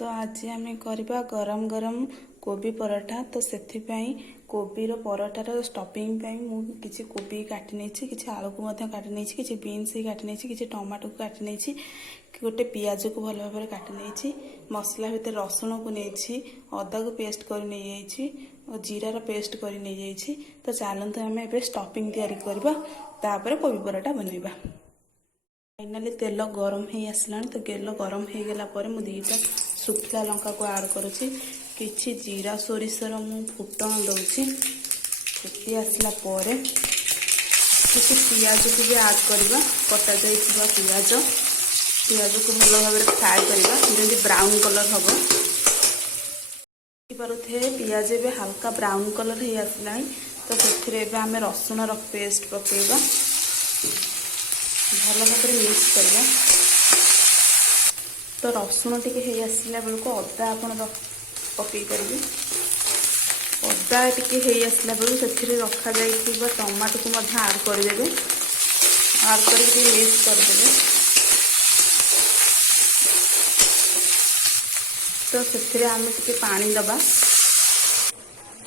तो आज आम करवा गरम गरम कोबी पराठा। तो से कोबीर पराठार स्टफिंग किसी कोबी काटी नहीं, किसी आलू को काटी नहीं, किसी बीन्स काटी नहीं, किसी टमाटो को काटी नहीं, गोटे पियाज को भल भाव काटी नहीं, मसला भितर रसुण को नहीं, अदा को पेस्ट कर नहीं, जीरार पेस्ट कर नहीं। तो चलते आम ए स्टफिंग तैयारी कोबी पराठा बनवा। फाइनाली तेल गरम हो आसला। तो तेल गरम हो गला मुझे सुखला लंका को आड करुच्ची, किछि जीरा सोरिषर मु फुटन दौची। फुटी आसला किछि पियाज को भी आड करवा, कटा जाइथिबा पियाज को भल भाव फ्राए करवा जमी ब्राउन कलर हम पारे। पियाज ए हल्का ब्राउन कलर हो आसला। तो से आम रसुण पेस्ट पकेगा, भल भाव मिक्स करवा। तो रसुण टी आसला बेलू अदा आप पकई पारे। अदा टी आसला बेलू से रखा जाइए टमाटो को आड करदे, आड कर मिक्स करदे। तो से आम टे पानी दबा।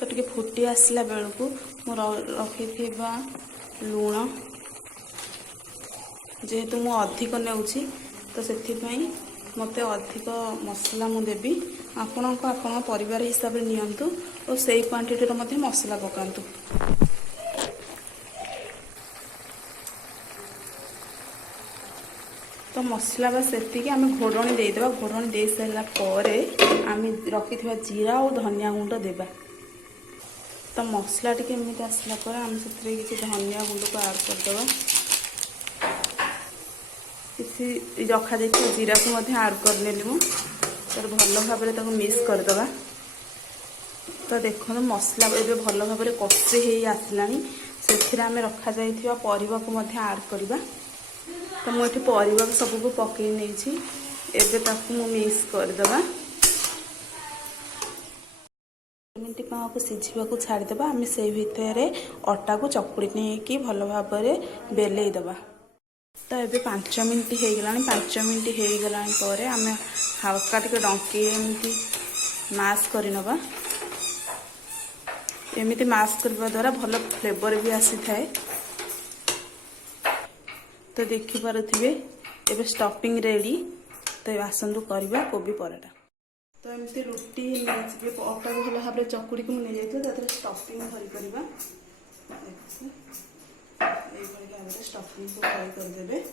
तो टे फुटी आसला बेलू मु रखी लुण जेहेतु मु अधिक नेउछि, तो से मते अधिक मसला मु देबी। आपण परिवार हिसाब से नियंतु और से क्वांटिटी रो मसला पकांतु। तो मसला बस से आम घोड़णी देदेबा। घोड़णी दे सारा आम रखी जीरा और धनिया गुंड देबा। तो मसला टी एमती आसला आम से किसी धनिया गुंड को आड करदे, किसी रखा जाइए जीरा को आड करनेली मुझे भल भाव मिक्स करदे। तो देखो मसला ए भल भाव कषि हो आसला। से आम रखा जाइए परिवा को आड करवा। तो मुझे परिवा सबको पकई नहीं, एवं मिक्स करदे। मिनट को सीझा को छाड़ीदे। आम से भितर अटा को चकुड़ी नहीं भल भाव बेलईदे। तो ये 5 मिनट हो गला। 5 मिनट हो गला आम हल्का टे डंकी एमती मास करनवा। एमती मास करने द्वारा भल फ्लेवर भी आसी थाए। तो देखिपे एबे स्टफिंग रेडी। तो आसतु करवा कोबी पराठा। तो एमती रुटी अटा को भल भाव चकुड़ी को नहीं जाइए स्टफिंग भरी कर स्टफिंग को फ्राई करदे।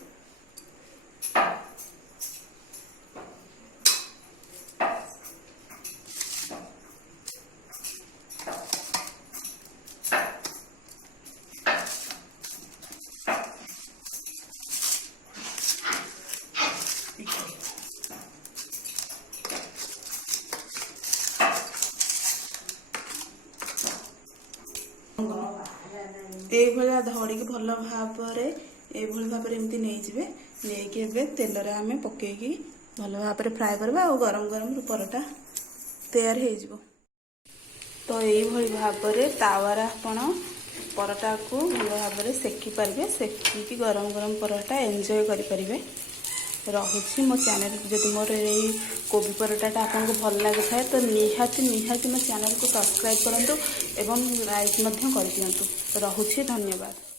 धड़ी की भल भाव एमती नहीं तेल आम पकईकी भल भाव फ्राए करवा और गरम गरम पराठा तैयार हो। तो यही भाव तावार आपण पराठा को भल भाव सेकी पारे। सेकी गरम गरम पराठा एंजॉय करें। रही मो चैनल जब मोर यही कोबी पराठाटा आपको भल लगी था तो निहाती मो चैनल को सब्सक्राइब करूँ एवं लाइक कर दिंतु। रहुछि धन्यवाद।